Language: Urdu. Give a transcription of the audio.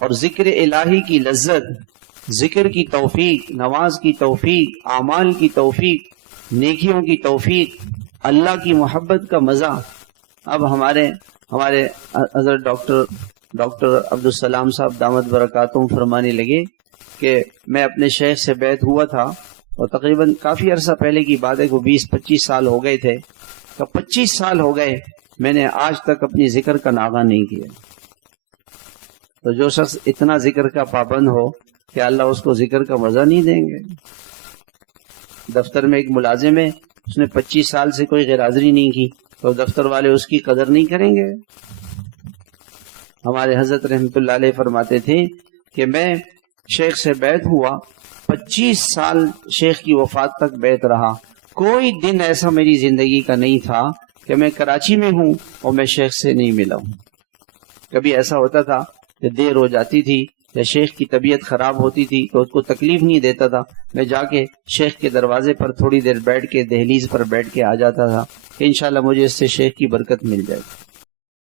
اور ذکر الہی کی لذت، ذکر کی توفیق، نماز کی توفیق، اعمال کی توفیق، نیکیوں کی توفیق، اللہ کی محبت کا مزہ۔ اب ہمارے حضرت ڈاکٹر عبدالسلام صاحب دامت برکاتہم فرمانے لگے کہ میں اپنے شیخ سے بیعت ہوا تھا، اور تقریباً کافی عرصہ پہلے کی بات ہے، وہ 20-25 سال ہو گئے تھے، تو 25 سال ہو گئے میں نے آج تک اپنی ذکر کا ناغہ نہیں کیا۔ تو جو شخص اتنا ذکر کا پابند ہو کہ اللہ اس کو ذکر کا مزہ نہیں دیں گے؟ دفتر میں ایک ملازم ہے، اس نے 25 سال سے کوئی غیر حاضری نہیں کی، تو دفتر والے اس کی قدر نہیں کریں گے؟ ہمارے حضرت رحمت اللہ علیہ فرماتے تھے کہ میں شیخ سے بیعت ہوا، 25 سال شیخ کی وفات تک بیعت رہا، کوئی دن ایسا میری زندگی کا نہیں تھا کہ میں کراچی میں ہوں اور میں شیخ سے نہیں ملا ہوں۔ کبھی ایسا ہوتا تھا کہ دیر ہو جاتی تھی یا شیخ کی طبیعت خراب ہوتی تھی تو اس کو تکلیف نہیں دیتا تھا، میں جا کے شیخ کے دروازے پر تھوڑی دیر بیٹھ کے دہلیز پر بیٹھ کے آ جاتا تھا کہ انشاءاللہ مجھے اس سے شیخ کی برکت مل جائے گی۔